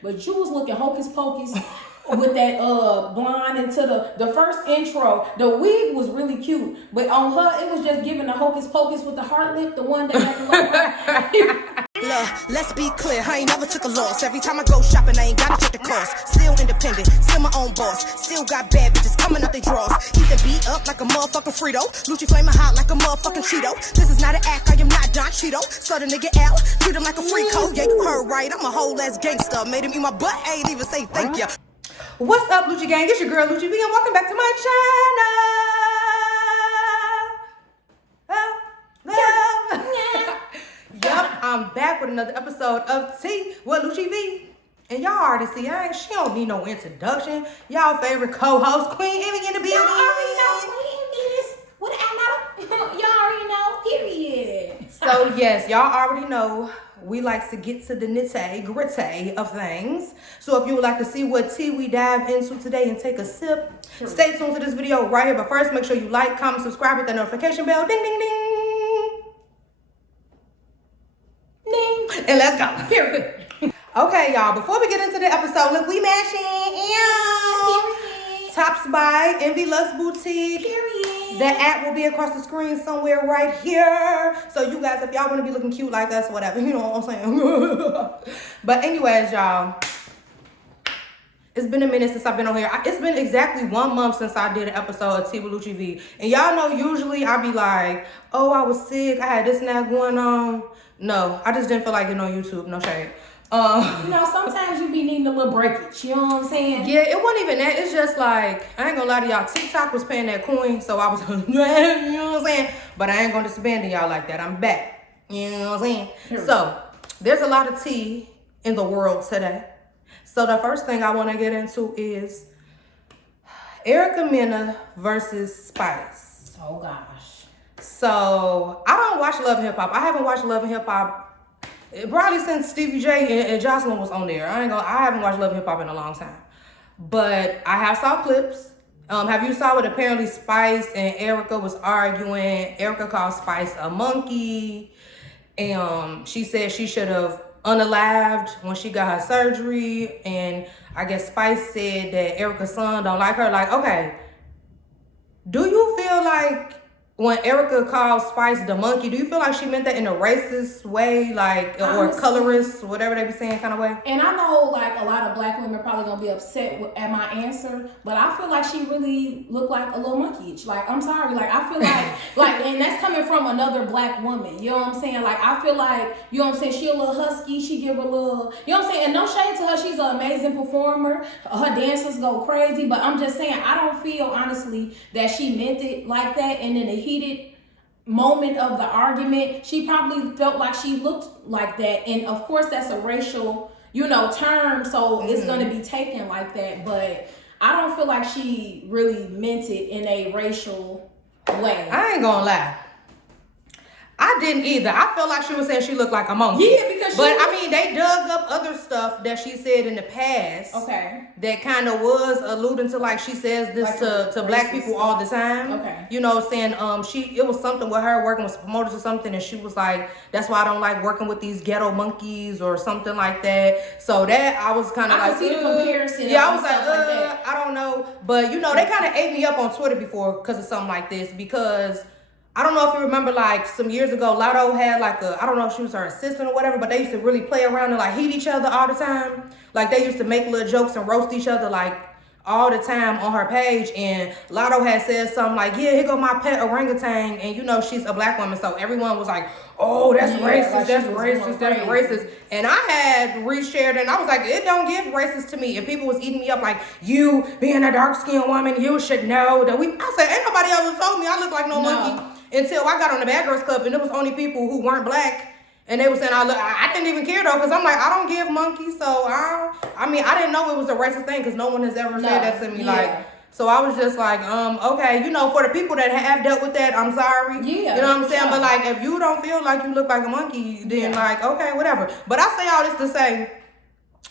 But you was looking hocus pocus with that blonde into the first intro. The wig was really cute, but on her it was just giving the hocus pocus with the heart lip, the one that had the Look, let's be clear, I ain't never took a loss. Every time I go shopping, I ain't gotta check the cost. Still independent, still my own boss. Still got bad bitches coming up they draws. Keep the beat up like a motherfucking Frito. Lucci flaming hot like a motherfucking Cheeto. This is not an act, I am not Don Cheeto. So the nigga out, treat him like a free coat. Yeah, you heard right, I'm a whole ass gangster. Made him eat my butt, ain't even say thank you. What's up, Lucci gang? It's your girl Lucci V, and welcome back to my channel. Yup, I'm back with another episode of Tea with Lucci V. And y'all already see, she don't need no introduction. Y'all favorite co-host, Queen Envi in the building. Y'all already know Queen Envi is what I know. Y'all already know, period. So yes, y'all already know we like to get to the nitty-gritty of things. So if you would like to see what tea we dive into today and take a sip, stay tuned to this video right here. But first, make sure you like, comment, subscribe, hit that notification bell. Ding, ding, ding. Ding. And let's go. Period. Okay, y'all, before we get into the episode, look, we matching. Ew. Tops by Envi Lux Boutique. Period. The app will be across the screen somewhere right here. So you guys, if y'all want to be looking cute like us, whatever, you know what I'm saying. But anyways, y'all, it's been a minute since I've been on here. It's been exactly 1 month since I did an episode of Tea with Lucci V. And y'all know usually I be like, oh, I was sick, I had this and that going on. No, I just didn't feel like getting on YouTube. No shade. You know, sometimes you be needing a little breakage. You know what I'm saying? Yeah, it wasn't even that. It's just like, I ain't gonna lie to y'all. TikTok was paying that coin, so I was, you know what I'm saying? But I ain't gonna disband y'all like that. I'm back. You know what I'm saying? Sure. So, there's a lot of tea in the world today. So, the first thing I want to get into is Mena versus Spice. Oh, gosh. So, I don't watch Love and Hip Hop. I haven't watched Love and Hip Hop probably since Stevie J and Jocelyn was on there. I haven't watched Love and Hip Hop in a long time. But I have saw clips. Have you saw what apparently Spice and Erica was arguing? Erica called Spice a monkey. And she said she should have unalived when she got her surgery. And I guess Spice said that Erica's son don't like her. Like, okay, do you feel like when Erica called Spice the monkey, do you feel like she meant that in a racist way, like, or colorist, whatever they be saying kind of way? And I know, like, a lot of black women probably gonna be upset at my answer, but I feel like she really looked like a little monkey. Like, I'm sorry, like, I feel like, and that's coming from another black woman, you know what I'm saying? Like, I feel like, you know what I'm saying, she a little husky, she give a little, you know what I'm saying? And no shade to her, she's an amazing performer, her dancers go crazy, but I'm just saying, I don't feel, honestly, that she meant it like that, and in the heated moment of the argument, she probably felt like she looked like that. And of course, that's a racial, you know, term, so it's going to be taken like that. But I don't feel like she really meant it in a racial way. I ain't gonna lie. I didn't either. I felt like she was saying she looked like a monkey. Yeah, because I mean, they dug up other stuff that she said in the past. Okay. That kind of was alluding to, like, she says this like to black people all the time. Okay. You know, saying it was something with her working with promoters or something, and she was like, that's why I don't like working with these ghetto monkeys or something like that. So that I was kind of like, see the comparison. Yeah, I was like, I don't know, but you know, they kind of ate me up on Twitter before because of something like this, because I don't know if you remember, like, some years ago, Lotto had, like, I don't know if she was her assistant or whatever, but they used to really play around and, like, heat each other all the time. Like, they used to make little jokes and roast each other, like, all the time on her page. And Lotto had said something like, yeah, here go my pet orangutan. And, you know, she's a black woman, so everyone was like, oh, that's racist, like that's racist, that's racist. And I had reshared, and I was like, it don't give racist to me. And people was eating me up like, you being a dark-skinned woman, you should know that I said, ain't nobody ever told me I look like no monkey. Until I got on the Bad Girls Club, and it was only people who weren't black, and they were saying I didn't even care though, because I'm like, I don't give monkeys, so I mean, I didn't know it was a racist thing, because no one has ever said that to me. Yeah. Like, so I was just like, okay, you know, for the people that have dealt with that, I'm sorry. Yeah, you know what I'm saying? sure. But like, if you don't feel like you look like a monkey, then like, okay, whatever. But I say all this to say,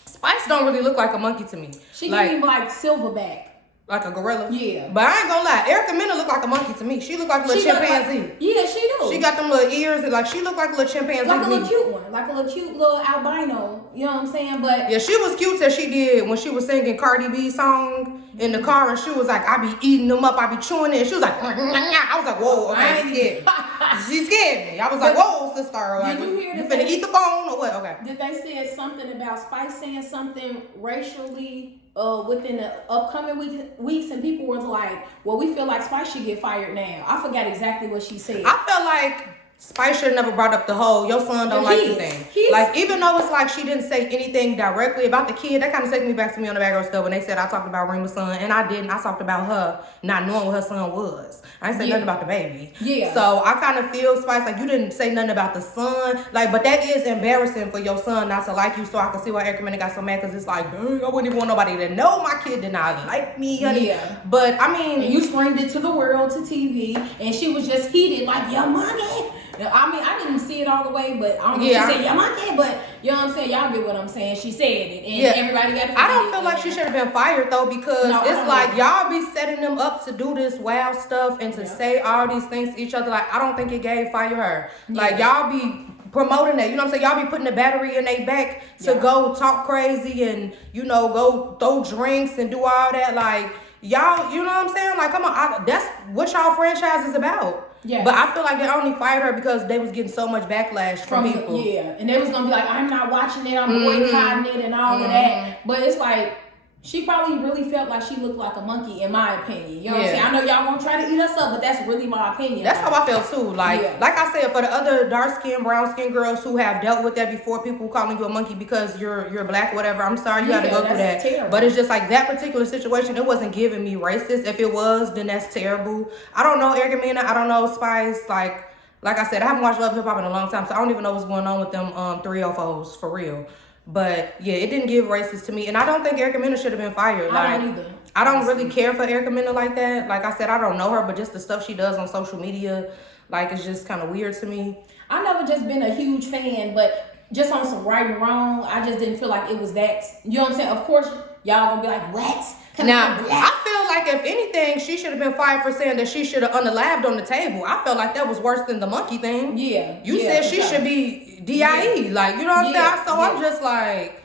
Spice don't really look like a monkey to me. She like, give me like Silverback. Like a gorilla? Yeah. But I ain't gonna lie, Erica Mena look like a monkey to me. She look like a little chimpanzee. Yeah, she do. She got them little ears and like she look like a little chimpanzee. Like a little cute one. Like a little cute little albino. You know what I'm saying? But yeah, she was cute as she did when she was singing Cardi B's song in the car and she was like, I be eating them up, I be chewing it. And she was like, I was like, whoa, okay, she scared me. She scared me. I was like, whoa, sister. Like, did you hear you that finna eat the phone or what? Okay. Did they say something about Spice saying something racially within the upcoming weeks, and people were like, well, we feel like Spice should get fired now. I forgot exactly what she said. I felt like Spice should never brought up the whole, your son don't like you thing. Like, even though it's like she didn't say anything directly about the kid, that kind of took me back to me on the back row stuff when they said I talked about Remy Ma's son, and I didn't. I talked about her not knowing what her son was. I didn't say nothing about the baby. Yeah. So I kind of feel, Spice, like you didn't say nothing about the son. Like, but that is embarrassing for your son not to like you, so I can see why Erica Mena got so mad, because it's like, dang, I wouldn't even want nobody to know my kid did not like me, honey. Yeah. But, I mean. And you screamed it to the world, to TV, and she was just heated, like, your money. I mean, I didn't see it all the way, but I don't know if she said, your money, but you know what I'm saying? Y'all get what I'm saying. She said it, and everybody got to I don't feel like she should have been fired, though, because it's like, y'all be setting them up to do this wild stuff and to say all these things to each other. Like, I don't think it gave fire her. Like, y'all be promoting that, you know what I'm saying? Y'all be putting the battery in their back to go talk crazy and, you know, go throw drinks and do all that. Like, y'all, you know what I'm saying? Like, come on, that's what y'all franchise is about. Yeah. But I feel like they only fired her because they was getting so much backlash from people. And they was gonna be like, I'm not watching it, I'm boycotting it and all of that. But it's like, she probably really felt like she looked like a monkey, in my opinion. You know what I'm saying? I know y'all gonna try to eat us up, but that's really my opinion. That's how I feel too. Like I said, for the other dark skinned, brown skinned girls who have dealt with that before, people calling you a monkey because you're black, whatever. I'm sorry you had to go through that. Terrible. But it's just like that particular situation, it wasn't giving me racist. If it was, then that's terrible. I don't know Erica Mena, I don't know Spice. Like I said, I haven't watched Love Hip Hop in a long time, so I don't even know what's going on with them 304s for real. But yeah, it didn't give racist to me, and I don't think Erica Mena should have been fired. Like, I don't either. I don't really care for Erica Mena like that. Like I said, I don't know her, but just the stuff she does on social media, like, it's just kind of weird to me. I've never just been a huge fan, but just on some right and wrong, I just didn't feel like it was that. You know what I'm saying? Of course, y'all gonna be like, what? Now, I feel like if anything, she should have been fired for saying that she should have unalived on the table. I felt like that was worse than the monkey thing. Yeah. You said she should be DIE. Like, you know what I'm saying? So I'm just like,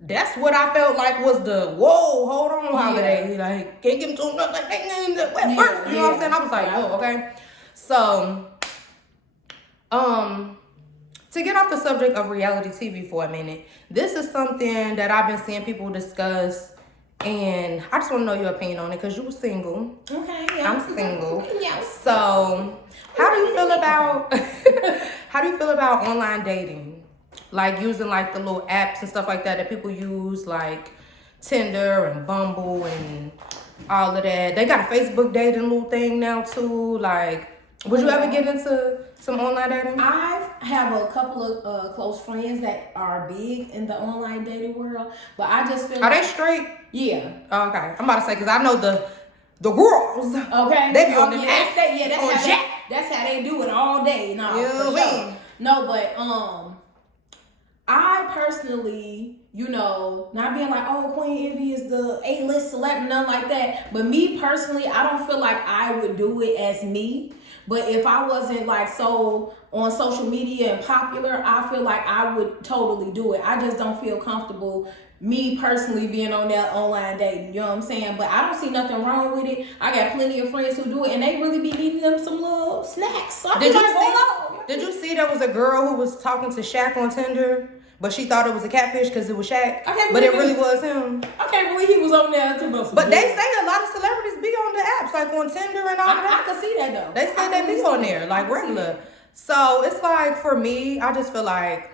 that's what I felt like was the, whoa, hold on, holiday. Like, can't give them to nothing. You know what I'm saying? I was like, oh, okay. So, to get off the subject of reality TV for a minute, this is something that I've been seeing people discuss, and I just want to know your opinion on it because you were single. Okay, I'm single. So, how do you feel about online dating? Like using like the little apps and stuff like that people use, like Tinder and Bumble and all of that. They got a Facebook dating little thing now too. Like, would you ever get into some online dating? I have a couple of close friends that are big in the online dating world, but I just feel Are they straight? Yeah. Oh, okay. I'm about to say, because I know the girls. Okay. They be on them apps. That's how they do it all day. No, but I personally, you know, not being like, oh, Queen Envi is the A-list celeb, nothing like that. But me personally, I don't feel like I would do it as me. But if I wasn't like so on social media and popular, I feel like I would totally do it. I just don't feel comfortable, me personally, being on that online dating. You know what I'm saying? But I don't see nothing wrong with it. I got plenty of friends who do it, and they really be needing them some little snacks. So Did you see there was a girl who was talking to Shaq on Tinder? But she thought it was a catfish because it was Shaq. But it really was him. I can't believe he was on there too much. But they say a lot of celebrities be on the apps, like on Tinder and all that. I can see that though. They say they be on there, like regular. So it's like, for me, I just feel like,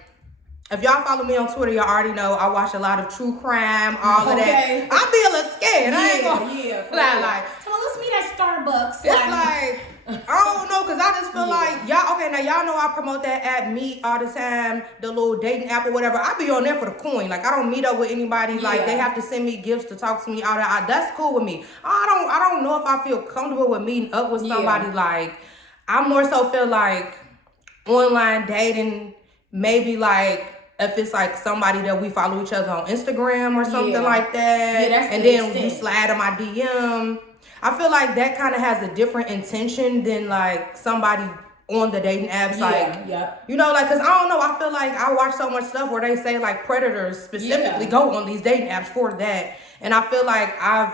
if y'all follow me on Twitter, y'all already know I watch a lot of true crime, all of that. I be a little scared. I ain't gonna like. So let's meet at Starbucks. It's like, I don't know, because I just feel like, y'all know I promote that app Meet all the time, the little dating app or whatever. I be on there for the coin. Like, I don't meet up with anybody. Like, they have to send me gifts to talk to me, all that. That's cool with me. I don't know if I feel comfortable with meeting up with somebody. Like, I more so feel like online dating, maybe like if it's like somebody that we follow each other on Instagram or something like that, Yeah, that's and the then extent. you slide in my DM. I feel like that kind of has a different intention than like somebody on the dating apps, you know, like, cause I don't know, I feel like I watch so much stuff where they say like predators specifically go on these dating apps for that, and I feel like I've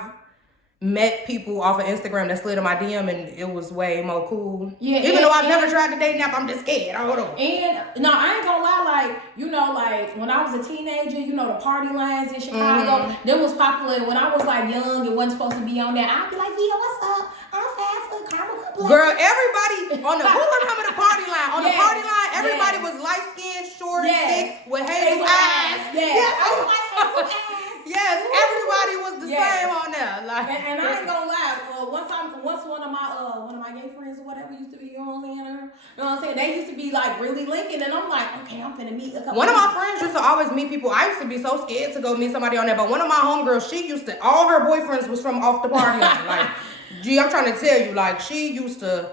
met people off of Instagram that slid in my DM and it was way more cool. Yeah, even though I've never tried the dating app, I'm just scared. I don't know. And no, I ain't gonna lie, like, you know, like when I was a teenager, you know, the party lines in Chicago, them was popular. When I was like young and wasn't supposed to be on that, I'd be like, yeah, what's up? I'm fast food, karma. Girl, everybody on the who remember the party line? On the party line, everybody was light skinned, short, thick, with hazel eyes. I was like hazel eyes. Yes, everybody was the same on there. Like, and I ain't gonna lie. Once one of my gay friends or whatever used to be, you know what I'm saying? They used to be like really linking, and I'm like, okay, I'm finna meet a couple. One of my friends used to always meet people. I used to be so scared to go meet somebody on there, but one of my homegirls, she used to, all her boyfriends was from off the party line. Like, gee, I'm trying to tell you, like, she used to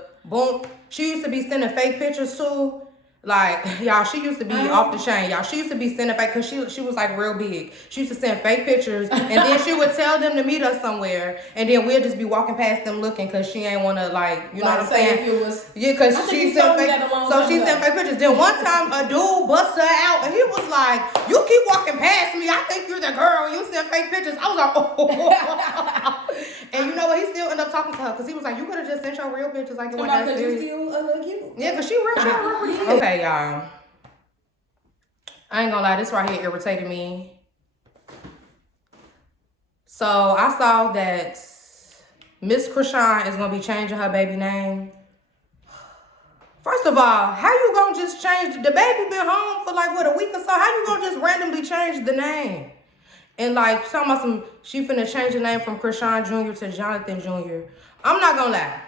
be sending fake pictures too. Like, y'all, she used to be off the chain, y'all. She used to be sending fake, because she was, like, real big. She used to send fake pictures, and then she would tell them to meet us somewhere, and then we'll just be walking past them looking, because she ain't want to, like, you know what I'm saying? Yeah, because she sent fake, she sent fake pictures. Then one time, a dude bust her out, and he was like, you keep walking past me, I think you're the girl, you send fake pictures. I was like, oh. And you know what? He still ended up talking to her, because he was like, you could have just sent your real pictures, like, it wasn't that serious. Yeah, because she real. Okay, y'all. I ain't gonna lie, this right here irritated me. So I saw that Miss Krishan is gonna be changing her baby name. First of all, how you gonna just change the baby been home for like what, a week or so? How you gonna just randomly change the name? And like talking about she finna change the name from Krishan Jr. to Jonathan Jr. I'm not gonna lie.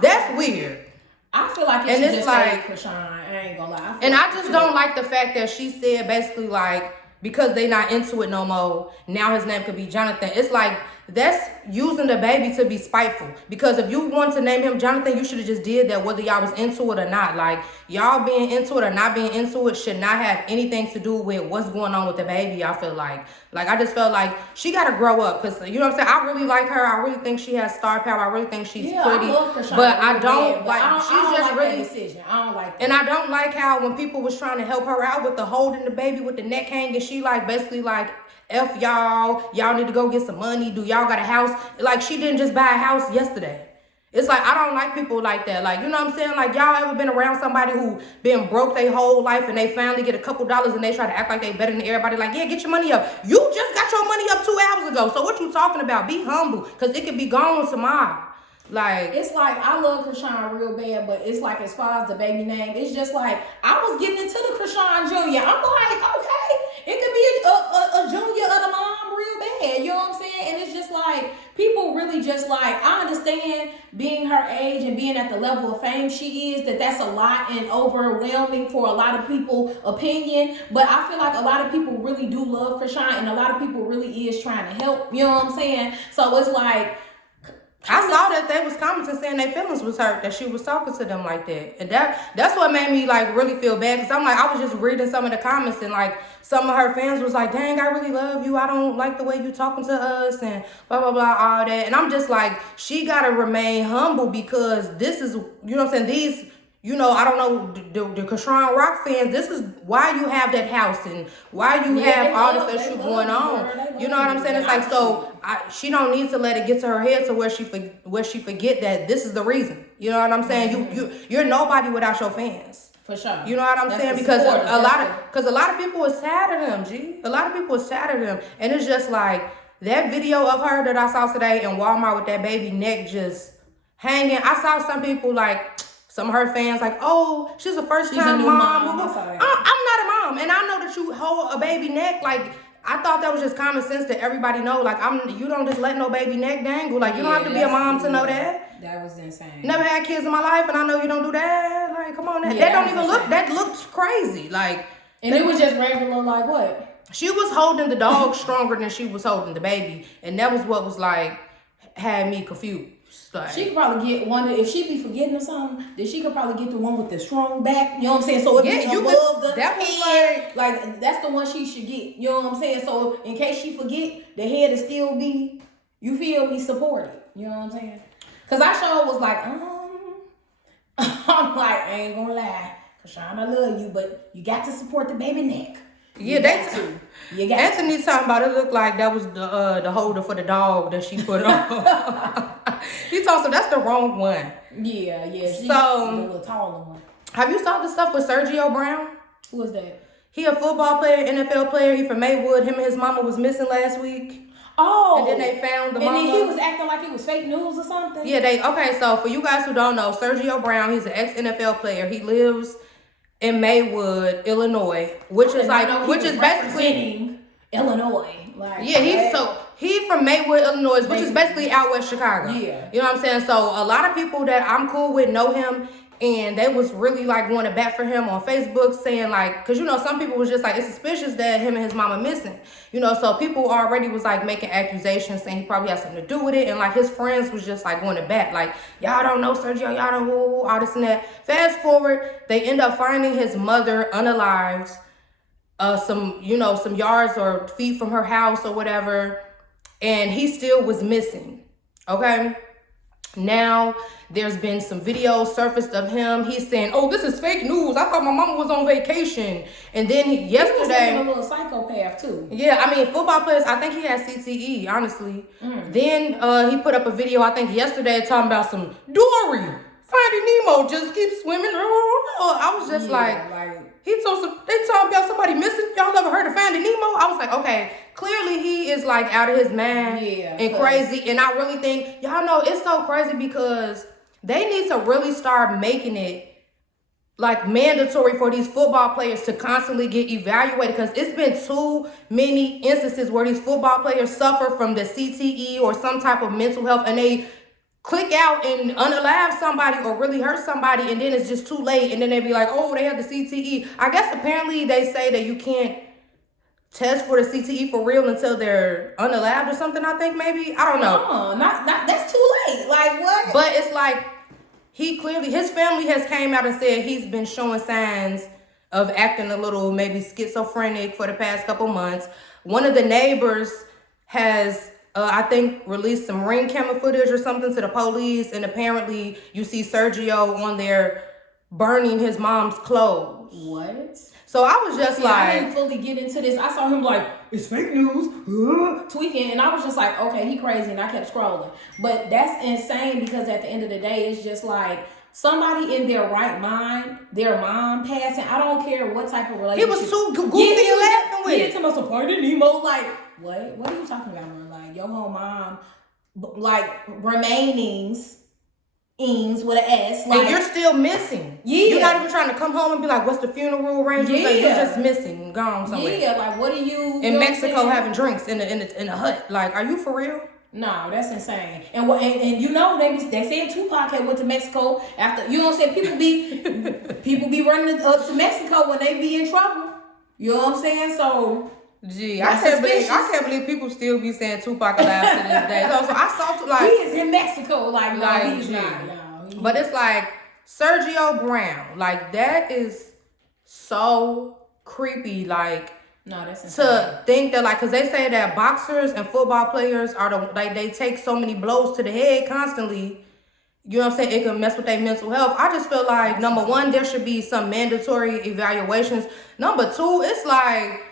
That's weird. I feel like it should just like Krishan. I ain't gonna lie. I just don't like the fact that she said basically like, because they not into it no more, now his name could be Jonathan. It's like, that's using the baby to be spiteful. Because if you want to name him Jonathan, you should have just did that whether y'all was into it or not. Like, y'all being into it or not being into it should not have anything to do with what's going on with the baby, I feel like. Like, I just felt like she got to grow up. Because, you know what I'm saying? I really like her. I really think she has star power. I really think she's pretty. I love Krishan, but I don't like, she's just like really. That decision. I don't like that. And I don't like how when people was trying to help her out with the holding the baby with the neck hanging, she like basically like, F y'all need to go get some money. Do y'all got a house? Like, she didn't just buy a house yesterday. It's like, I don't like people like that. Like, you know what I'm saying? Like, y'all ever been around somebody who been broke their whole life and they finally get a couple dollars and they try to act like they better than everybody? Like, yeah, get your money up. You just got your money up 2 hours ago. So what you talking about? Be humble, because it could be gone tomorrow. Like, it's like, I love Krishan real bad, but it's like, as far as the baby name, it's just like, I was getting into the Krishan Jr. I'm like, okay, it could be a junior of the mom real bad, you know what I'm saying? And it's just like, people really just like, I understand being her age and being at the level of fame she is, that's a lot and overwhelming for a lot of people opinion, but I feel like a lot of people really do love Krishan, and a lot of people really is trying to help, you know what I'm saying? So it's like, I saw that they was commenting saying their feelings was hurt that she was talking to them like that. And that's what made me like really feel bad, because I'm like, I was just reading some of the comments and like some of her fans was like, dang, I really love you. I don't like the way you talking to us and blah, blah, blah, all that. And I'm just like, she got to remain humble, because this is, you know what I'm saying, these, you know, I don't know, the Krishan Rock fans, this is why you have that house and why you have all this other shit going on. You know what I'm saying? It's like, so she don't need to let it get to her head to where she forget that this is the reason. You know what I'm saying? You're nobody without your fans. For sure. You know what I'm saying? Because a lot of people is sad of them, G. A lot of people is sad of them. And it's just like, that video of her that I saw today in Walmart with that baby neck just hanging. I saw some people like, some of her fans like, oh, she's a first-time mom. I'm not a mom, and I know that you hold a baby neck. Like, I thought that was just common sense that everybody know. Like, you don't just let no baby neck dangle. Like, you don't have to be a mom to know that. That was insane. Never had kids in my life, and I know you don't do that. Like, come on, that don't even look. That looks crazy. Like, and it was just regular. Like what? She was holding the dog stronger than she was holding the baby, and that was what was like had me confused. Like, she could probably get one if she be forgetting or something. Then she could probably get the one with the strong back. You know what I'm saying? So it be above the head. Like that's the one she should get. You know what I'm saying? So in case she forget, the head will still be. You feel me? Supported. You know what I'm saying? Cause I sure was like, I'm like, I ain't gonna lie, Kashawn, I love you, but you got to support the baby neck. Yeah, that's too. Anthony talking about it looked like that was the holder for the dog that she put on. He told us that's the wrong one. Yeah. She so the little taller one. Have you saw the stuff with Sergio Brown? Who is that? He a football player, NFL player. He from Maywood. Him and his mama was missing last week. Oh. And then they found the mama. And then he was acting like it was fake news or something. Yeah, okay, so for you guys who don't know, Sergio Brown, he's an ex-NFL player. He lives in Maywood, Illinois, which is basically Illinois. Like, yeah, he from Maywood, Illinois, which is basically out west Chicago. Yeah. You know what I'm saying? So a lot of people that I'm cool with know him. And they was really like going to bat for him on Facebook saying like, cause you know, some people was just like, it's suspicious that him and his mama missing, you know, so people already was like making accusations saying he probably had something to do with it. And like his friends was just like going to bat, like, y'all don't know Sergio, y'all don't know all this and that. Fast forward, they end up finding his mother unalived, some yards or feet from her house or whatever. And he still was missing. Okay. Now, there's been some videos surfaced of him. He's saying, oh, this is fake news. I thought my mama was on vacation. And then yesterday... He was a little psychopath, too. Yeah, I mean, football players, I think he has CTE, honestly. Then he put up a video, I think yesterday, talking about some Dory, Finding Nemo, just keep swimming. I was just they talking about somebody missing. Y'all ever heard of Finding Nemo? I was like, okay, clearly he is like out of his mind and crazy. And I really think, y'all know, it's so crazy because they need to really start making it like mandatory for these football players to constantly get evaluated, because it's been too many instances where these football players suffer from the CTE or some type of mental health, and they click out and unalive somebody or really hurt somebody, and then it's just too late, and then they be like, oh, they have the CTE. I guess apparently they say that you can't test for the CTE for real until they're unalived or something, I think maybe. I don't know. Not that's too late. Like, what? But it's like, his family has came out and said he's been showing signs of acting a little maybe schizophrenic for the past couple months. One of the neighbors has... I think released some ring camera footage or something to the police, and apparently you see Sergio on there burning his mom's clothes. What? So I was just I didn't fully get into this. I saw him like, it's fake news, tweaking, and I was just like, okay, he crazy, and I kept scrolling. But that's insane, because at the end of the day, it's just like somebody in their right mind, their mom passing. I don't care what type of relationship. He was too goofy and laughing with. He had to Finding Nemo, like, what are you talking about, man? Like, your whole mom, like, remainings with an S. Like, and you're still missing. Yeah. You're not even trying to come home and be like, what's the funeral arrangement? Like, you're just missing, gone somewhere. Yeah, like, what are you... In Mexico having drinks in a hut. Like, are you for real? No, that's insane. And you know, they said Tupac had went to Mexico after, you know what I'm saying? People be running up to Mexico when they be in trouble. You know what I'm saying? So... Gee, I can't believe people still be saying Tupac alive to this day. So I saw like he is in Mexico, like no, he's not, y'all. But it's like Sergio Brown, like that is so creepy. Like, no, that's insane. To think that, like, because they say that boxers and football players are they take so many blows to the head constantly. You know what I'm saying? It can mess with their mental health. I just feel like number one, there should be some mandatory evaluations. Number two, it's like,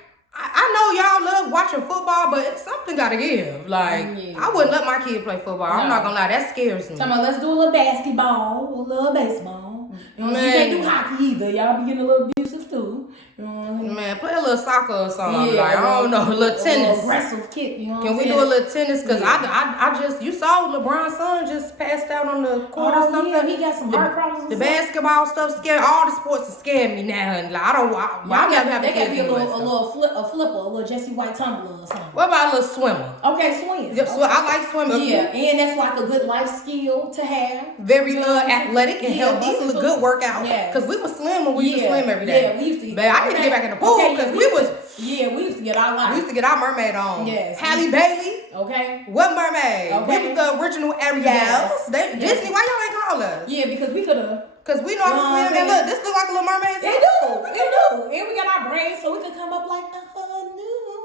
I know y'all love watching football, but something gotta give. Like, I wouldn't let my kid play football. No. I'm not gonna lie, that scares me. Talking about, let's do a little basketball, a little baseball. You know, you can't do hockey either. Y'all be getting a little abusive too. You know what I mean? Man, play a little soccer or something. Yeah, like, I don't know, a little tennis. A little aggressive kick, you know what Can we do a little tennis? Because I just, you saw LeBron's son just passed out on the court or something. Yeah, he got some heart problems. The basketball stuff scared, all the sports are scaring me now. And like, I never have They got to be a flipper, a little Jesse White tumbler or something. What about a little swimmer? Okay, swim. Yeah, so I like swimming. Yeah, and that's like a good life skill to have. Very athletic and healthy. It's a good workout. Yeah. Because we were slim when we used to swim every day. Yeah, we used to. Man, I need to get back in the pool because we used to get our life. We used to get our mermaid on. Yes. Halle Bailey. Okay. What mermaid? Okay. We was the original Ariel. Yes. Disney, why y'all ain't call us? Yeah, because we could have. Because we know how to swim. And look, this look like a little mermaid. It do. And we got our braids so we could come up like a whole new one.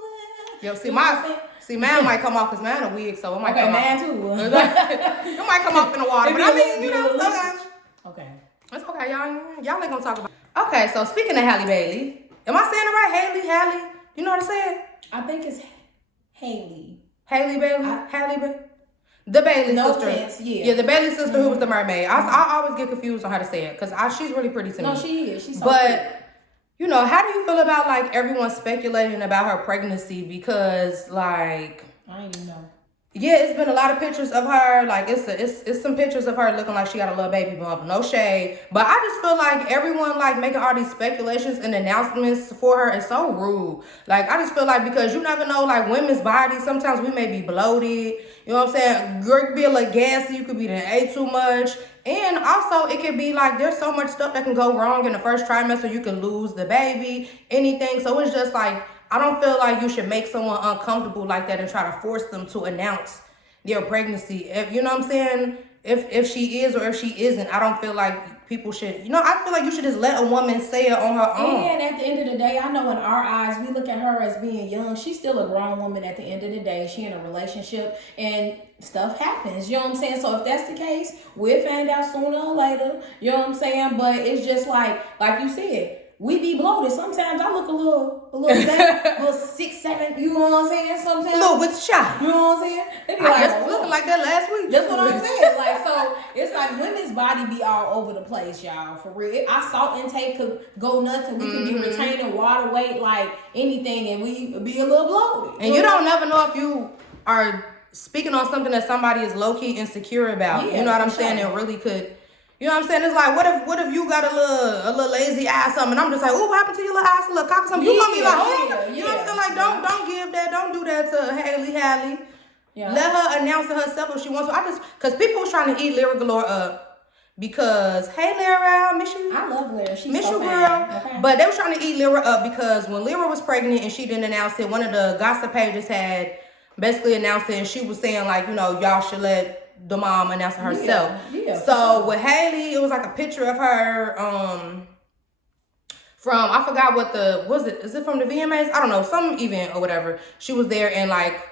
Yo, man might come off because man a wig, so it might come man off. too. It might come off in the water. But I mean, you know, okay. It's okay, y'all ain't gonna talk about it. Okay, so speaking of Halle Bailey, am I saying it right? Halle? You know what I said? I think it's Halle. Halle Bailey? Halle Bailey? The Bailey sister. Offense, yeah. Yeah, the Bailey sister who was the mermaid. I always get confused on how to say it because she's really pretty to me. No, she is. She's so pretty. You know, how do you feel about like everyone speculating about her pregnancy? Because like I don't even know. Yeah, it's been a lot of pictures of her. Like it's some pictures of her looking like she got a little baby bump. No shade, but I just feel like everyone like making all these speculations and announcements for her is so rude. Like I just feel like because you never know, like women's bodies. Sometimes we may be bloated. You know what I'm saying? Girl, you could be a little gassy. You could be done ate too much. And also, it could be like there's so much stuff that can go wrong in the first trimester. You can lose the baby, anything. So it's just like, I don't feel like you should make someone uncomfortable like that and try to force them to announce their pregnancy. If you know what I'm saying? If she is or if she isn't, I don't feel like people should, you know, I feel like you should just let a woman say it on her own. And at the end of the day, I know in our eyes, we look at her as being young. She's still a grown woman at the end of the day. She in a relationship and stuff happens. You know what I'm saying? So if that's the case, we'll find out sooner or later. You know what I'm saying? But it's just like you said, we be bloated. Sometimes I look a little fat, a little 6, 7, you know what I'm saying? Sometimes. A little bit shy. You know what I'm saying? They be I like, just looking like that last week. That's what I'm saying. Like, so it's like women's body be all over the place, y'all. For real. Our salt intake could go nuts and we could be retaining water weight like anything and we be a little bloated. And you don't never know if you are speaking on something that somebody is low-key insecure about. Yeah, you know what I'm sure. saying? It really could. You know what I'm saying? It's like, what if you got a little lazy eye or something? And I'm just like, oh, what happened to your little ass, a little cock or something? You gonna be like, oh, you know what I'm saying? Like, don't give that, don't do that to Halle. Yeah. Let her announce it herself if she wants to. Cause people was trying to eat Lyra Galore up because, hey Lyra, miss you. I love Lyra. She's miss so you, girl. Okay. But they was trying to eat Lyra up because when Lyra was pregnant and she didn't announce it, one of the gossip pages had basically announced it and she was saying like, you know, y'all should let the mom announce it herself. Yeah, so with Halle, it was like a picture of her from, I forgot is it from the VMAs? I don't know, some event or whatever. She was there and like,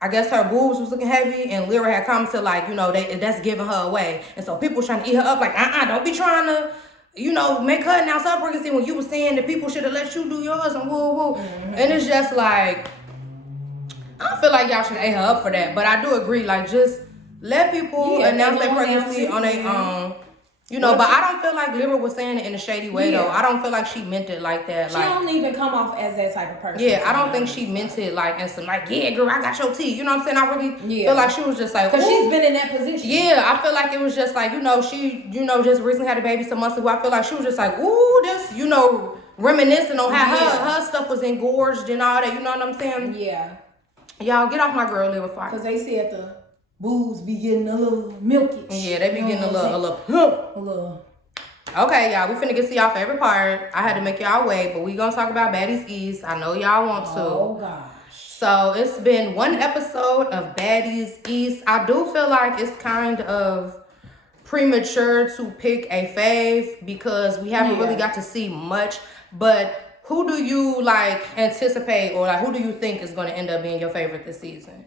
I guess her boobs was looking heavy and Lyra had commented like, you know, that's giving her away. And so people was trying to eat her up like, don't be trying to, you know, make her announce her pregnancy when you were saying that people should have let you do yours and woo. Mm-hmm. And it's just like, I don't feel like y'all should eat her up for that. But I do agree, like just let people announce their pregnancy on their own. You know, but I don't feel like Lyra was saying it in a shady way, though. I don't feel like she meant it like that. She don't even come off as that type of person. Yeah, I don't think she meant it like in some like, yeah, girl, I got your tea. You know what I'm saying? I really feel like she was just like, because she's been in that position. Yeah, I feel like it was just like, you know, she, you know, just recently had a baby some months ago. I feel like she was just like, ooh, this, you know, reminiscing on how her stuff was engorged and all that. You know what I'm saying? Yeah. Y'all get off my girl Lyra Fox. Because they said the boobs be getting a little milky. Yeah, they be getting a little. Okay, y'all, we finna get to y'all favorite part. I had to make y'all wait, but we gonna talk about Baddies East. I know y'all want to. Oh, gosh. So, it's been one episode of Baddies East. I do feel like it's kind of premature to pick a fave because we haven't really got to see much. But who do you, like, anticipate or, like, who do you think is going to end up being your favorite this season?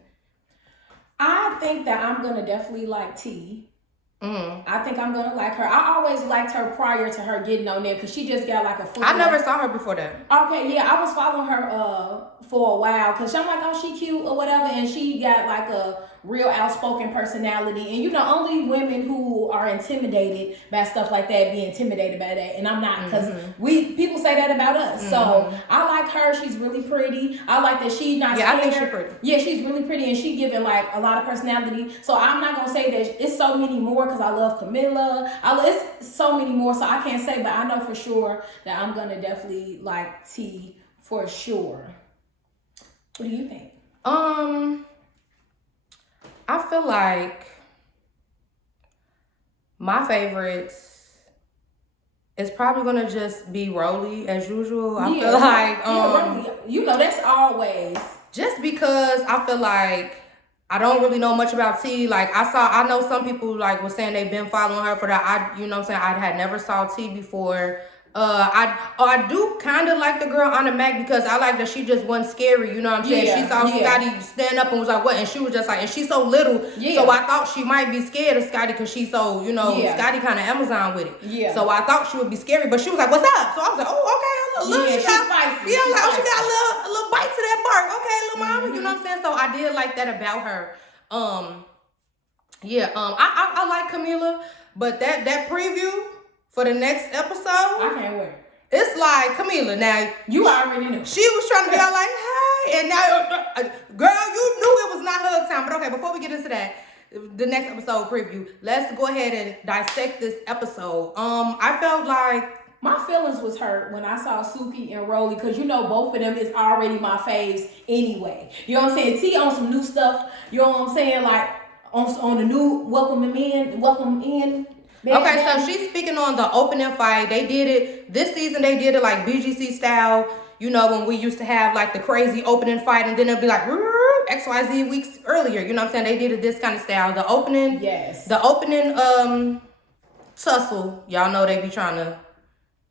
I think that I'm going to definitely like T. I think I'm gonna like her. I always liked her prior to her getting on there because she just got like a full. I never saw her before that. Okay, yeah, I was following her for a while because I'm like, oh, she cute or whatever, and she got like a real outspoken personality. And you know, only women who are intimidated by stuff like that be intimidated by that, and I'm not because people say that about us. So I like her. She's really pretty. I like that she's not. Yeah, scared. I think she's pretty. Yeah, she's really pretty, and she giving like a lot of personality. So I'm not gonna say that it's so many more because I love Camilla. It's so many more, so I can't say, but I know for sure that I'm gonna definitely like T for sure. What do you think? I feel like my favorites It's probably gonna just be Rolly as usual. I feel like Rolly, you know, that's always just because I feel like I don't really know much about T. Like I know some people like were saying they've been following her for that. You know what I'm saying? I had never saw T before. I do kind of like the girl on the Mac because I like that she just wasn't scary. You know what I'm saying? She saw Scotty stand up and was like, what? And she was just like, and she's so little. Yeah. So I thought she might be scared of Scotty because she's so, you know, Scotty kind of Amazon with it. Yeah. So I thought she would be scary, but she was like, what's up? So I was like, oh, okay. She's spicy. Yeah, like, she got a little bite to that bark. Okay, little mama. You know what I'm saying? So I did like that about her. I like Camila, but that preview for the next episode, I can't wait. It's like, Camila, now you already knew. She was trying to be all like, hey, and now, girl, you knew it was not hug time. But okay, before we get into that, the next episode preview, let's go ahead and dissect this episode. I felt like my feelings was hurt when I saw Suki and Rolly, because you know both of them is already my faves anyway. You know what I'm saying? T on some new stuff. You know what I'm saying? Like on the new welcome in. Okay, so she's speaking on the opening fight. They did it this season. They did it like BGC style. You know, when we used to have like the crazy opening fight, and then it'll be like XYZ weeks earlier. You know what I'm saying? They did it this kind of style. The opening tussle. Y'all know they be trying to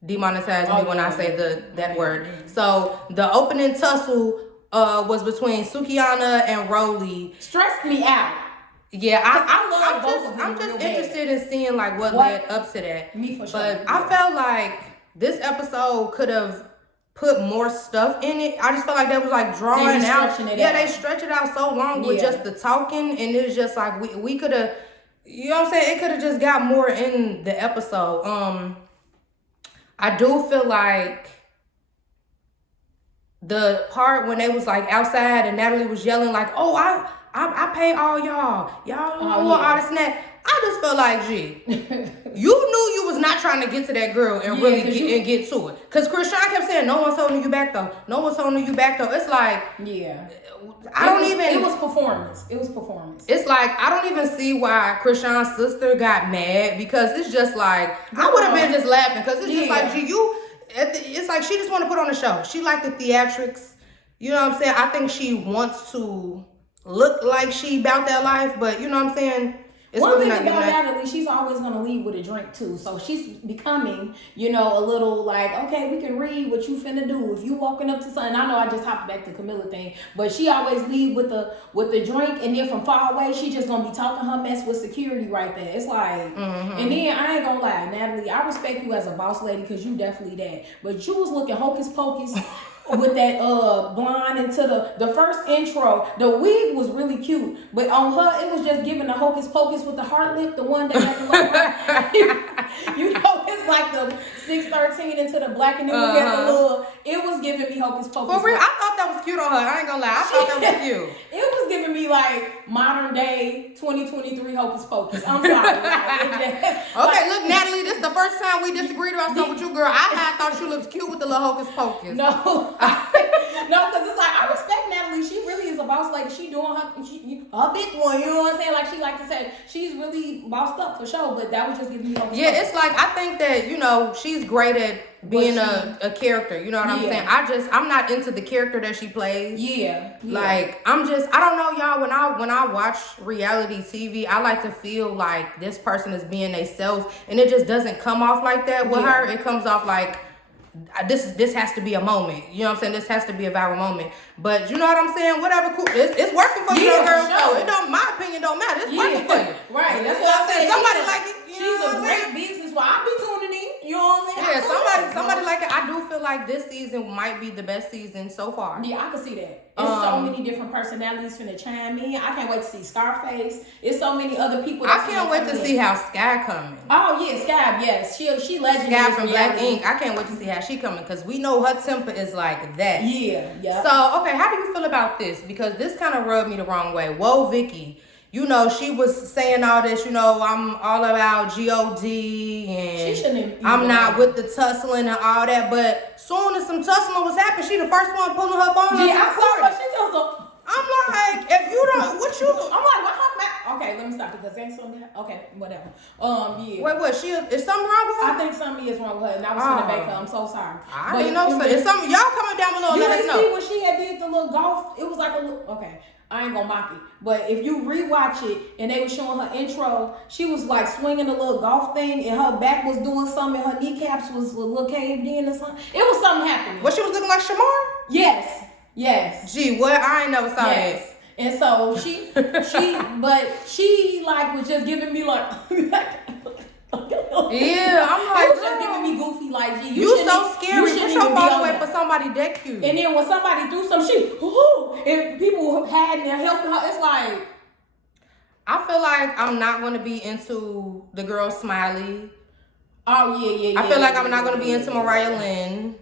demonetize me when I say that word. So the opening tussle was between Sukiana and Rolly. Stressed me out. Yeah, I love both of them. I'm just interested in seeing like what led up to that. Me for sure. But I felt like this episode could have put more stuff in it. I just felt like that was like drawing out. They stretch it out so long with just the talking, and it was just like we could have, you know what I'm saying? It could have just got more in the episode. I do feel like the part when they was like outside and Natalie was yelling like, "Oh, I pay all y'all all this and that." I just felt like, gee, you knew you was not trying to get to that girl and really get to it. Because Krishan kept saying, no one's holding you back though. No one's holding you back though. It's like, it was performance. It's like, I don't even see why Krishan's sister got mad, because it's just like, I would have been just laughing, because it's just like, gee, it's like she just want to put on a show. She like the theatrics. You know what I'm saying? I think she wants to look like she about that life, but you know what I'm saying? It's one thing about Natalie, she's always going to lead with a drink too. So she's becoming, you know, a little like, okay, we can read what you finna do. If you walking up to something, I know I just hopped back to Camilla thing, but she always lead with the drink, and then from far away, she just going to be talking her mess with security right there. It's like, and then I ain't going to lie, Natalie, I respect you as a boss lady, because you definitely that. But you was looking hocus pocus with that blonde into the first intro. The wig was really cute, but on her it was just giving the hocus pocus with the heart lip, the one that had the like, you know, it's like the 613 into the black, and then we had the little. It was giving me hocus pocus. For real, I thought that was cute on her. I ain't gonna lie, I thought that was cute. It was giving me like modern day 2023 hocus pocus. I'm sorry. Okay, look, Natalie, this is the first time we disagreed about something with you, girl. I thought she looked cute with the little hocus pocus. No, because it's like, I respect Natalie. She really is a boss lady. She doing her big one. You know what I'm saying? Like she like to say, she's really bossed up for sure. But that was just giving me hocus pocus. It's like, I think that, you know, she's great at being a character. You know what I'm saying? I'm not into the character that she plays. Like, I don't know, y'all. When I watch reality TV, I like to feel like this person is being themselves, and it just doesn't come off like that with her. It comes off like, this has to be a moment. You know what I'm saying? This has to be a viral moment. But you know what I'm saying? Whatever, cool. It's working for you, girl. Sure. So it don't. My opinion don't matter. It's working for you. Right. That's what I'm saying. Somebody like it. She's a great business. Well, I be tuning in. You know what I'm saying? Yeah. Somebody like it. I do feel like this season might be the best season so far. Yeah, I can see that. It's so many different personalities finna chime in. I can't wait to see Scarface. It's so many other people. I can't wait to see how Sky coming. Oh yeah, Sky. Yes, she legendary. Sky from Black Ink. I can't wait to see how she coming, because we know her temper is like that. Yeah. So okay, how do you feel about this? Because this kind of rubbed me the wrong way. Whoa, Vicky. You know, she was saying all this, you know, I'm all about G.O.D. and I'm not with the tussling and all that. But soon as some tussling was happening, she the first one pulling her phone. Yeah, I saw her. She just I'm like, if you don't, what you? I'm like, what happened? okay, let me stop because ain't something. Okay, whatever. Yeah. Wait, what? Is something wrong with her? I think something is wrong with her, and I was gonna make her. I'm so sorry. I didn't know. It's something. Y'all comment down below. You Let us didn't know. see when she had did the little golf. It was like a little. Okay, I ain't gonna mock it, but if you rewatch it and they were showing her intro, she was like swinging a little golf thing, and her back was doing something. And her kneecaps was a little caved in or something. It was something happening. What, she was looking like Shamar? Yes. Gee, what? I ain't never saw this. And so she like was just giving me like. Yeah, I'm like, it was just giving me goofy like, gee, you so scary. Put your phone away for somebody that cute. And then when somebody threw some shit, and people had and helping her, it's like. I feel like I'm not going to be into the girl Smiley. Oh yeah. I feel like I'm not going to be into Mariah Lynn.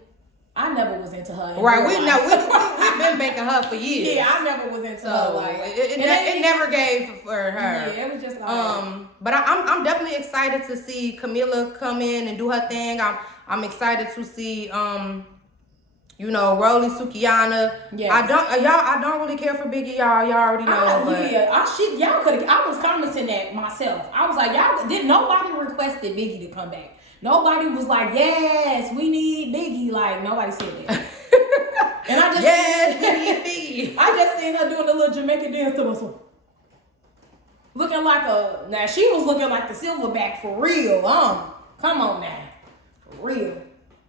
I never was into her. Right, we've been making her for years. Yeah, I never was into her. Like it never gave for her. Yeah, it was just like. But I'm definitely excited to see Camila come in and do her thing. I'm excited to see Rolly Sukihana. Yes. I don't really care for Biggie, y'all. Y'all already know. Y'all could. I was commenting that myself. I was like, nobody requested Biggie to come back. Nobody was like, yes, we need Biggie. Like, nobody said that. And I just we need Biggie. I just seen her doing the little Jamaican dance to myself. Looking like now she was looking like the Silverback for real. Come on now. For real.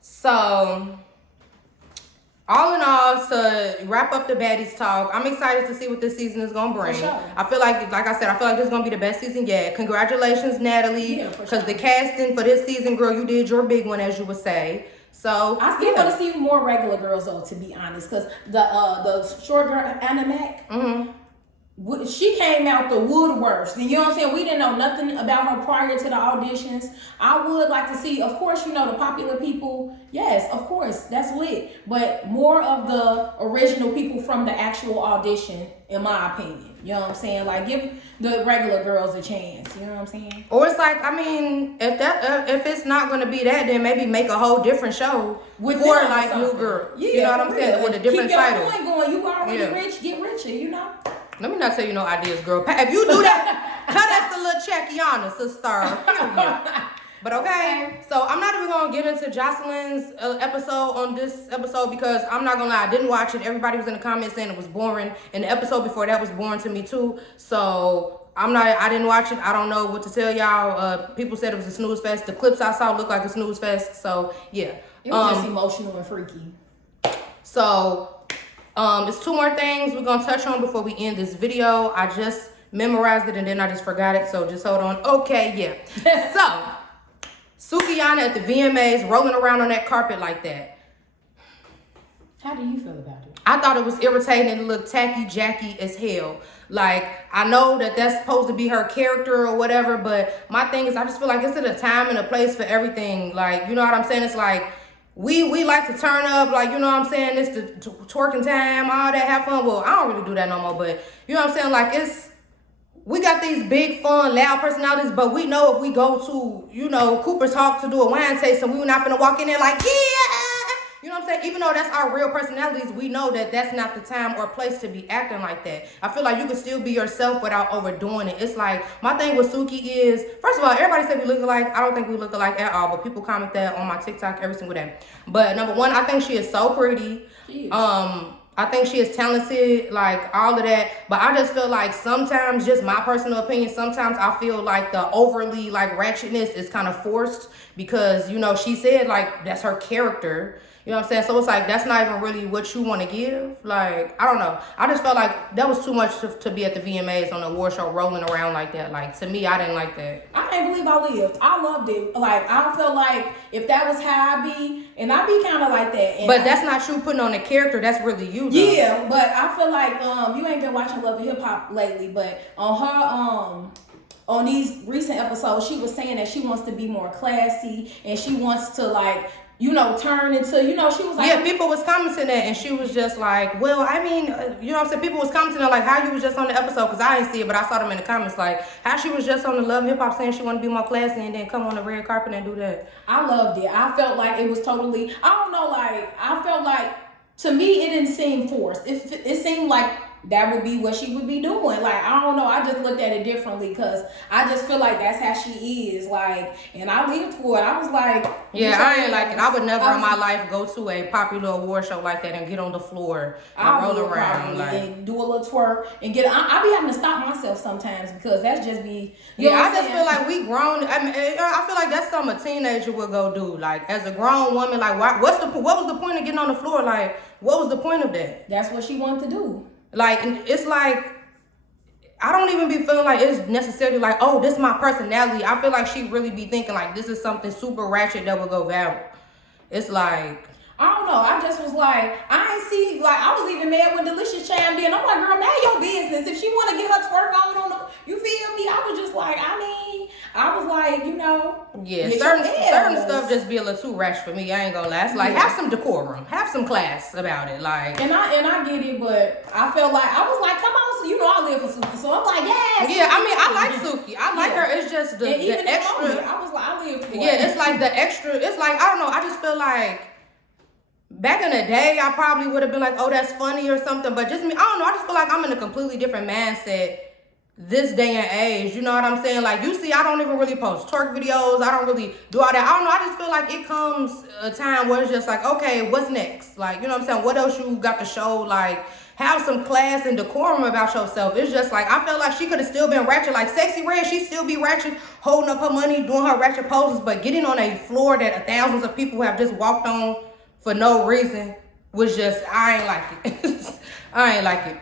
So, all in all, to wrap up the Baddies talk, I'm excited to see what this season is going to bring. For sure. I feel like I said, this is going to be the best season yet. Congratulations, Natalie. Yeah, because the casting for this season, girl, you did your big one, as you would say. So, I still want to see more regular girls, though, to be honest. Because the short girl, Anna Mac, she came out the woodworks. You know what I'm saying? We didn't know nothing about her prior to the auditions. I would like to see, of course, the popular people. Yes, of course, that's lit. But more of the original people from the actual audition, in my opinion. You know what I'm saying? Like, give the regular girls a chance. You know what I'm saying? Or it's like, I mean, if it's not going to be that, then maybe make a whole different show with like new girls. Yeah, you know what I'm saying? With a different title. Keep your point going. You already rich, get richer, Let me not tell you no ideas, girl. If you do that, cut us a little checkiana, sister. But okay, so I'm not even going to get into Jocelyn's episode on this episode because I'm not going to lie, I didn't watch it. Everybody was in the comments saying it was boring. And the episode before that was boring to me too. So I didn't watch it. I don't know what to tell y'all. People said it was a snooze fest. The clips I saw looked like a snooze fest. So yeah. It was just emotional and freaky. So it's two more things we're going to touch on before we end this video. I just memorized it and then I just forgot it. So just hold on. Okay, yeah. So Sukihana at the VMAs rolling around on that carpet like that. How do you feel about it? I thought it was irritating and it looked tacky-jacky as hell. Like, I know that that's supposed to be her character or whatever, but my thing is I just feel like it's at a time and a place for everything. Like, you know what I'm saying? It's like, we like to turn up, like, you know what I'm saying? It's the twerking time, all that, have fun. Well, I don't really do that no more, but you know what I'm saying? Like, we got these big, fun, loud personalities, but we know if we go to, Cooper's Hawk to do a wine tasting, we're not gonna walk in there like, yeah! You know what I'm saying? Even though that's our real personalities, we know that that's not the time or place to be acting like that. I feel like you can still be yourself without overdoing it. It's like, my thing with Suki is, first of all, everybody said we look alike. I don't think we look alike at all, but people comment that on my TikTok every single day. But number one, I think she is so pretty. She is. I think she is talented, like all of that. But I just feel like sometimes, just my personal opinion, sometimes I feel like the overly like ratchetness is kind of forced because, she said like that's her character. You know what I'm saying? So it's like, that's not even really what you want to give. Like, I don't know. I just felt like that was too much to be at the VMAs on the award show rolling around like that. Like, to me, I didn't like that. I can't believe I lived. I loved it. Like, I felt like if that was how I be, and I be kind of like that. And but that's not you putting on a character. That's really you, though. Yeah, but I feel like you ain't been watching Love and Hip Hop lately, but on her on these recent episodes, she was saying that she wants to be more classy and she wants to like turn into, she was like... Yeah, people was commenting that, and she was just like, well, I mean, you know what I'm saying? People was commenting like, how you was just on the episode, because I didn't see it, but I saw them in the comments, like, how she was just on the Love and Hip Hop saying she wanted to be more classy and then come on the red carpet and do that. I loved it. I felt like it was totally... I don't know, like, I felt like, to me, it didn't seem forced. It seemed like that would be what she would be doing. Like, I don't know. I just looked at it differently because I just feel like that's how she is. Like, and I lived for it. I was like, yeah, I ain't like it. I would never in my life go to a popular award show like that and get on the floor and roll around and do a little twerk and get. I be having to stop myself sometimes because that's just me. I just feel like we grown. I mean, I feel like that's something a teenager would go do. Like, as a grown woman, like, what was the point of getting on the floor? Like, what was the point of that? That's what she wanted to do. Like, it's like, I don't even be feeling like it's necessarily like, oh, this is my personality. I feel like she really be thinking like this is something super ratchet that would go viral. It's like, I don't know. I just was like, I ain't see, like, I was even mad when Delicious chimed in. I'm like, girl, mind your business. If she want to get her twerk on the, you feel me? I was just like, I was like, you know. Yeah, certain stuff just be a little too rash for me. I ain't gonna lie. It's like, have some decorum. Have some class about it. Like, and I get it, but I felt like, I was like, come on, so you know I live for Suki. So I'm like, yes. Yeah, I mean, I like Suki. I like her. It's just the extra. Moment, I was like, I live for it. Yeah, it's like the extra. It's like, I don't know. I just feel like, back in the day, I probably would have been like, oh, that's funny or something. But just me, I don't know. I just feel like I'm in a completely different mindset this day and age. You know what I'm saying? Like, you see, I don't even really post twerk videos. I don't really do all that. I don't know. I just feel like it comes a time where it's just like, okay, what's next? Like, you know what I'm saying? What else you got to show? Like, have some class and decorum about yourself. It's just like, I felt like she could have still been ratchet. Like, Sexy Red, she still be ratchet, holding up her money, doing her ratchet poses. But getting on a floor that thousands of people have just walked on for no reason was just, I ain't like it. I ain't like it.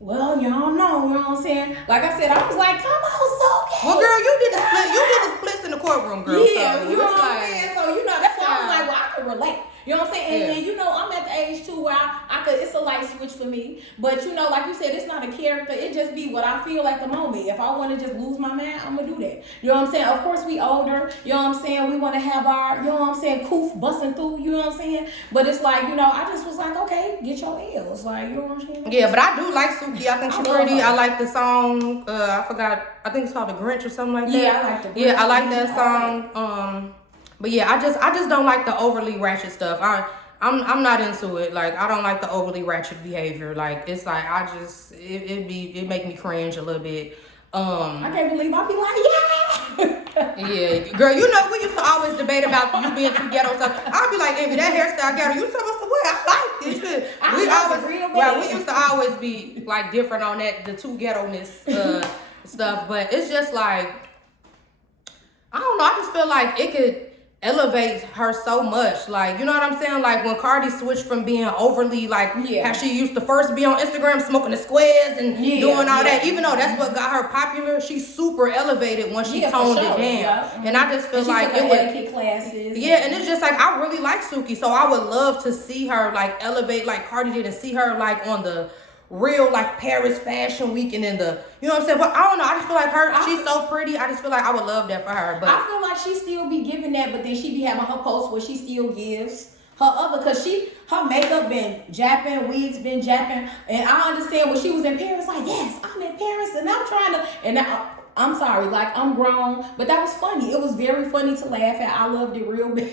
Well, y'all know, you know what I'm saying? Like I said, I was like, come on, so well, girl, you did the splits in the courtroom, girl. Yeah, so you know what I'm saying? So, you know, that's why I was like, well, I could relate. You know what I'm saying? And then, you know, I'm at the age too where I could, it's a light switch for me. But, you know, like you said, it's not a character. It just be what I feel at the moment. If I want to just lose my mind, I'm going to do that. You know what I'm saying? Of course, we older. You know what I'm saying? We want to have our, you know what I'm saying, coof busting through. You know what I'm saying? But it's like, you know, I just was like, okay, get your L's. Like, you know what I'm saying? Yeah, but I do like Suki. I think she's pretty. I like the song. I forgot. I think it's called The Grinch or something like that. Yeah, I like the Grinch. Yeah, I like that song. But yeah, I just don't like the overly ratchet stuff. I'm not into it. Like, I don't like the overly ratchet behavior. Like, it's like, it make me cringe a little bit. I can't believe I'll be like, yeah. Yeah, girl, you know, we used to always debate about you being too ghetto stuff. I'll be like, Envi, that hairstyle ghetto. You supposed to wear. I like this. We used to always be like different on that, the too ghetto-ness stuff. But it's just like, I don't know. I just feel like it could elevate her so much. Like, you know what I'm saying? Like, when Cardi switched from being overly, like, how she used to first be on Instagram smoking the squares and doing all that. Even though that's what got her popular, she super elevated when she toned it down. Yeah. And I just feel like it was classes. Yeah, and it's just like, I really like Suki, so I would love to see her like elevate like Cardi did, and see her like on the real like Paris Fashion Week and in the, you know what I'm saying? But I don't know, I just feel like she's so pretty. I just feel like I would love that for her. But I feel like she still be giving that, but then she be having her posts where she still gives her other, because her makeup been japping, wigs been japping, and I understand when she was in Paris, like, yes, I'm in Paris and I'm trying to, and I'm sorry, like, I'm grown, but that was funny. It was very funny to laugh at. I loved it real bad.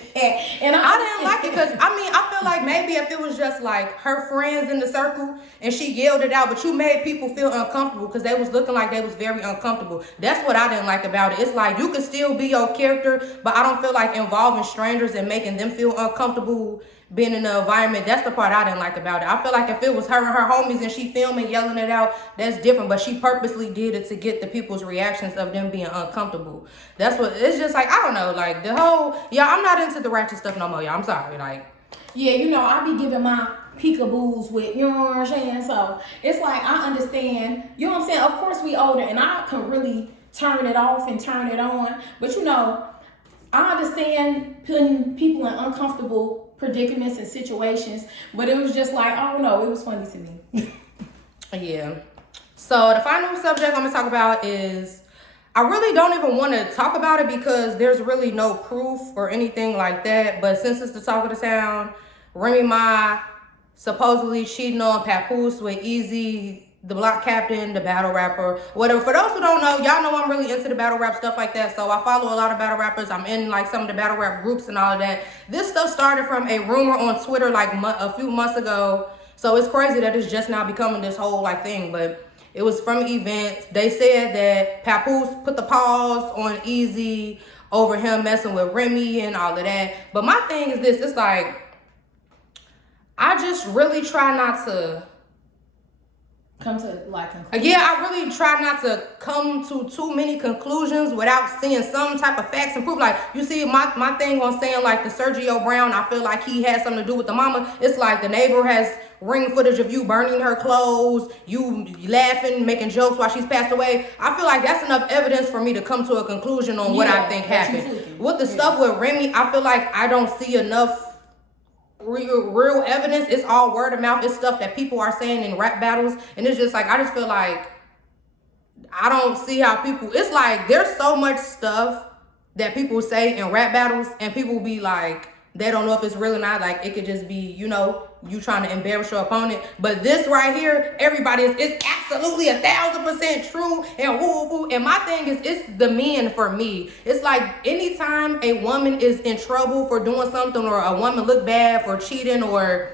And I didn't like it because, I mean, I feel like maybe if it was just like her friends in the circle and she yelled it out, but you made people feel uncomfortable because they was looking like they was very uncomfortable. That's what I didn't like about it. It's like, you could still be your character, but I don't feel like involving strangers and making them feel uncomfortable being in the environment. That's the part I didn't like about it. I feel like if it was her and her homies and she filming, yelling it out, that's different. But she purposely did it to get the people's reactions of them being uncomfortable. That's what, it's just like, I don't know, like the whole, I'm not into the ratchet stuff no more, y'all. I'm sorry, like. Yeah, you know, I be giving my peekaboos with, you know what I'm saying? So it's like, I understand, you know what I'm saying? Of course we older and I can really turn it off and turn it on. But you know, I understand putting people in uncomfortable predicaments and situations, but it was just like, I don't know, it was funny to me. Yeah. So the final subject I'm gonna talk about is, I really don't even want to talk about it because there's really no proof or anything like that, but since it's the talk of the town, Remy Ma supposedly cheating on Papoose with Easy, the block captain, the battle rapper, whatever. For those who don't know, y'all know I'm really into the battle rap stuff like that, so I follow a lot of battle rappers. I'm in like some of the battle rap groups and all of that. This stuff started from a rumor on Twitter like a few months ago, So it's crazy that it's just now becoming this whole like thing, but it was from events. They said that Papoose put the pause on Easy over him messing with Remy and all of that. But my thing is this, it's like, I just really try not to come to like conclusions. Yeah, I really try not to come to too many conclusions without seeing some type of facts and proof. Like, you see, my thing on saying like the Sergio Brown, I feel like he had something to do with the mama. It's like the neighbor has ring footage of you burning her clothes, you laughing, making jokes while she's passed away. I feel like that's enough evidence for me to come to a conclusion on what I think happened. With the stuff with Remy, I feel like I don't see enough real evidence. It's all word of mouth. It's stuff that people are saying in rap battles, and it's just like, I just feel like I don't see how people, it's like there's so much stuff that people say in rap battles, and people be like, they don't know if it's real or not. Like, it could just be, you know, you trying to embarrass your opponent. But this right here, everybody it's absolutely 1,000% true, and woo woo. And my thing is, it's the men for me. It's like anytime a woman is in trouble for doing something, or a woman look bad for cheating, or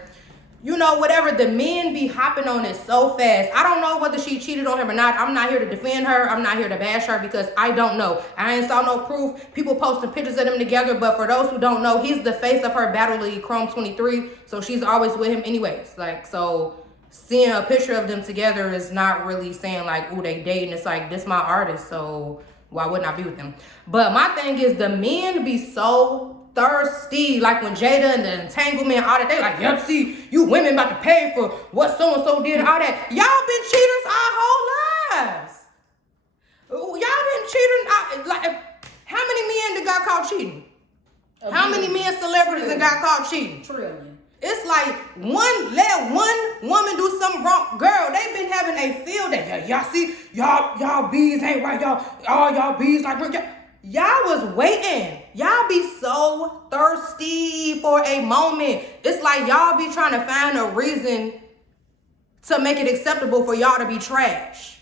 you know, whatever, the men be hopping on it so fast. I don't know whether she cheated on him or not. I'm not here to defend her. I'm not here to bash her because I don't know. I ain't saw no proof. People posting pictures of them together, but for those who don't know, he's the face of her Battle League Chrome 23, so she's always with him anyways. Like, so seeing a picture of them together is not really saying like, ooh, they dating. It's like, this my artist, so why wouldn't I be with them? But my thing is, the men be so thirsty, like when Jada and the entanglement, all that, they like, yep, see, you women about to pay for what so-and-so did, all that. Y'all been cheaters our whole lives. Y'all been cheating, like, how many men that got caught cheating? How many men celebrities that got caught cheating? Trillion. It's like, let one woman do something wrong. Girl, they been having a field day. Y'all see, y'all bees ain't right, y'all bees like, y'all was waiting. Y'all be so thirsty for a moment. It's like y'all be trying to find a reason to make it acceptable for y'all to be trash.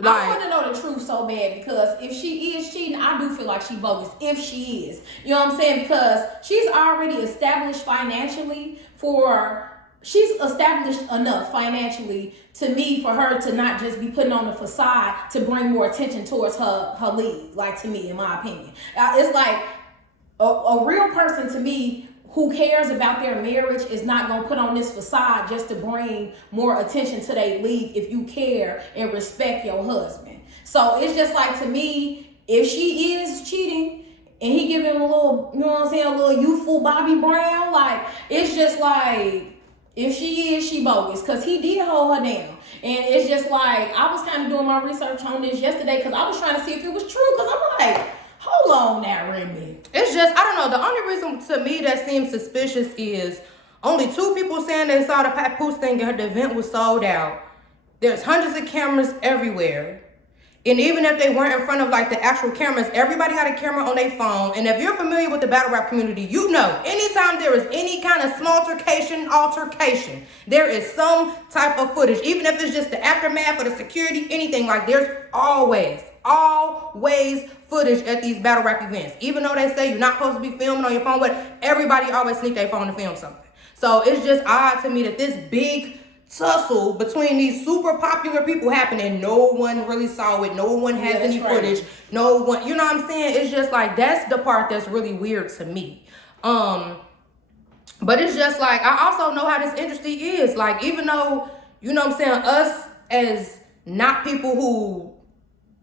Like, I want to know the truth so bad, because if she is cheating, I do feel like she bogus. If she is, you know what I'm saying? Because she's already established financially she's established enough financially to me for her to not just be putting on the facade to bring more attention towards her league, like, to me, in my opinion. It's like a real person to me who cares about their marriage is not going to put on this facade just to bring more attention to their league if you care and respect your husband. So it's just like, to me, if she is cheating and he giving a little, you know what I'm saying, a little youthful Bobby Brown, like, it's just like, if she is, she bogus, because he did hold her down. And it's just like, I was kind of doing my research on this yesterday because I was trying to see if it was true, because I'm like, hold on now, Remy. It's just, I don't know. The only reason to me that seems suspicious is only 2 people saying they saw the Papoose thing and the event was sold out. There's hundreds of cameras everywhere. And even if they weren't in front of like the actual cameras, everybody got a camera on their phone. And if you're familiar with the battle rap community, you know, anytime there is any kind of small altercation, there is some type of footage. Even if it's just the aftermath or the security, anything, like, there's always footage at these battle rap events. Even though they say you're not supposed to be filming on your phone, but everybody always sneak their phone to film something. So it's just odd to me that this big tussle between these super popular people happened and no one really saw it. No one has any footage. No one, you know what I'm saying? It's just like, that's the part that's really weird to me. But it's just like, I also know how this industry is. Like, even though, you know what I'm saying, us as not people who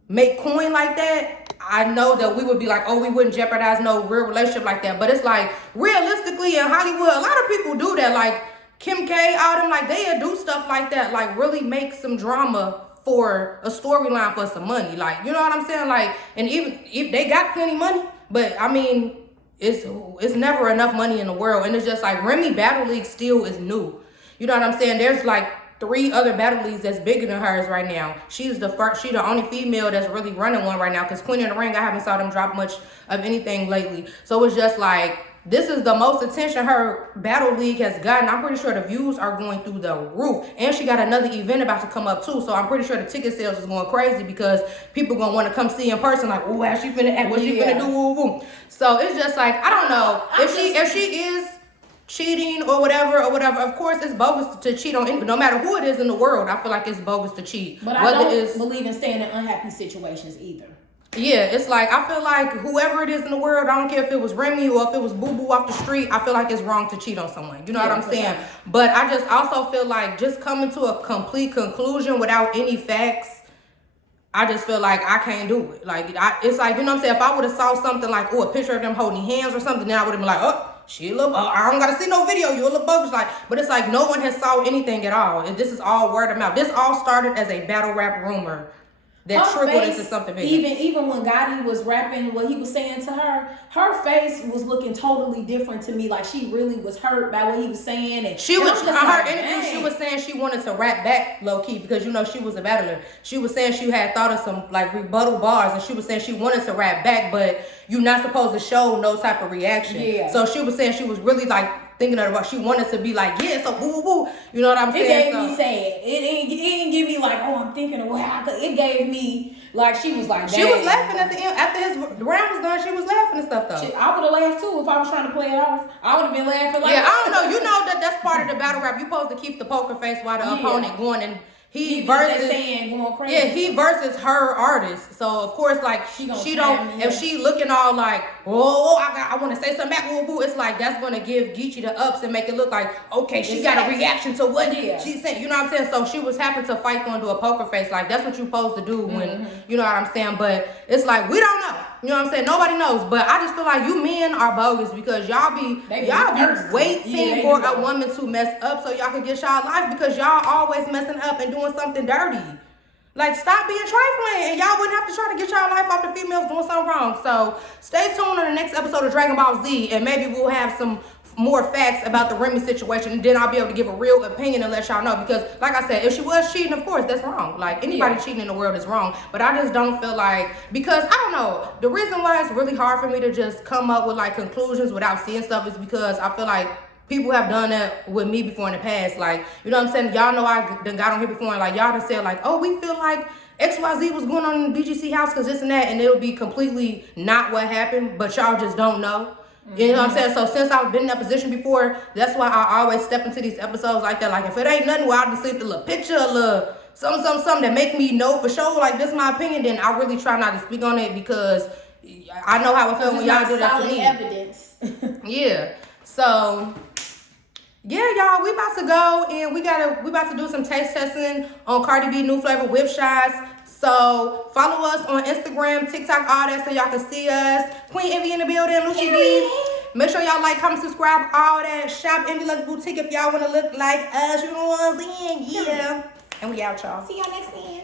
make coin like that, I know that we would be like, oh, we wouldn't jeopardize no real relationship like that. But it's like, realistically, in Hollywood, a lot of people do that. Like Kim K, all them, like, they do stuff like that, like really make some drama for a storyline for some money. Like, you know what I'm saying? Like, and even if they got plenty money, but I mean, it's never enough money in the world. And it's just like, Remy Battle League still is new. You know what I'm saying? There's like 3 other battle leagues that's bigger than hers right now. She's the only female that's really running one right now, because Queen of the Ring, I haven't saw them drop much of anything lately. So it's just like, this is the most attention her battle league has gotten. I'm pretty sure the views are going through the roof. And she got another event about to come up too. So I'm pretty sure the ticket sales is going crazy, because people going to want to come see in person, like, oh, how she finna act, what she finna do, woo, woo. So it's just like, I don't know. If she is cheating or whatever. Of course, it's bogus to cheat on anyone. No matter who it is in the world, I feel like it's bogus to cheat. But I don't believe in staying in unhappy situations either. Yeah, it's like, I feel like whoever it is in the world, I don't care if it was Remy or if it was Boo Boo off the street, I feel like it's wrong to cheat on someone. You know what I'm saying? Sure. But I just also feel like just coming to a complete conclusion without any facts, I just feel like I can't do it. Like, it's like, you know what I'm saying? If I would have saw something like, a picture of them holding hands or something, then I would have been like, she a little, I don't gotta see no video, you a little bogus. Like, but it's like no one has saw anything at all. And this is all word of mouth. This all started as a battle rap rumor that trickled into something bigger. Even when Gotti was rapping what he was saying to her face was looking totally different to me. Like she really was hurt by what he was saying. And she was, I heard interview, she was saying she wanted to rap back low key because, you know, she was a battler. She was saying she had thought of some like rebuttal bars and she was saying she wanted to rap back, but you're not supposed to show no type of reaction. Yeah. So she was saying she was really like thinking of what she wanted to be like, yeah, so boo boo. You know what I'm saying? It gave me sad. It didn't give me like, oh, I'm thinking of how it gave me like she was like, she was laughing at the end after his round was done. She was laughing and stuff though. I would have laughed too if I was trying to play it off. I would have been laughing like, yeah, I don't know. You know that's part of the battle rap. You supposed to keep the poker face while the opponent going and. He versus going crazy. Yeah, he versus her artist. So of course, like she don't. If she looking all like, oh, I want to say something back, woo. It's like that's gonna give Geechee the ups and make it look like okay, she got a reaction to what she said. You know what I'm saying? So she was having to fight going to a poker face. Like that's what you supposed to do when you know what I'm saying. But it's like we don't know. You know what I'm saying? Nobody knows. But I just feel like you men are bogus because y'all be waiting for a woman to mess up so y'all can get y'all life because y'all always messing up and doing something dirty. Like, stop being trifling and y'all wouldn't have to try to get y'all life off the females doing something wrong. So stay tuned on the next episode of Dragon Ball Z and maybe we'll have some more facts about the Remy situation and then I'll be able to give a real opinion and let y'all know because like I said, if she was cheating, of course that's wrong. Like anybody cheating in the world is wrong, but I just don't feel like, because I don't know, the reason why it's really hard for me to just come up with like conclusions without seeing stuff is because I feel like people have done that with me before in the past. Like, you know what I'm saying? Y'all know I done got on here before and like y'all done said like, oh, we feel like XYZ was going on in the BGC house because this and that, and it'll be completely not what happened, but y'all just don't know. You know what I'm saying? So since I've been in that position before, that's why I always step into these episodes like that. Like if it ain't nothing where I just see the little picture, a little something that make me know for sure, like this is my opinion, then I really try not to speak on it because I know how it feels when y'all do that to me. Evidence. Yeah. So yeah, y'all, we about to go and we about to do some taste testing on Cardi B new flavor whip shots. So follow us on Instagram, TikTok, all that, so y'all can see us. Queen Envi in the building, Lucci V. Make sure y'all like, comment, subscribe, all that. Shop Envi Luxe Boutique if y'all want to look like us. You know what I'm saying? Yeah. And we out, y'all. See y'all next time.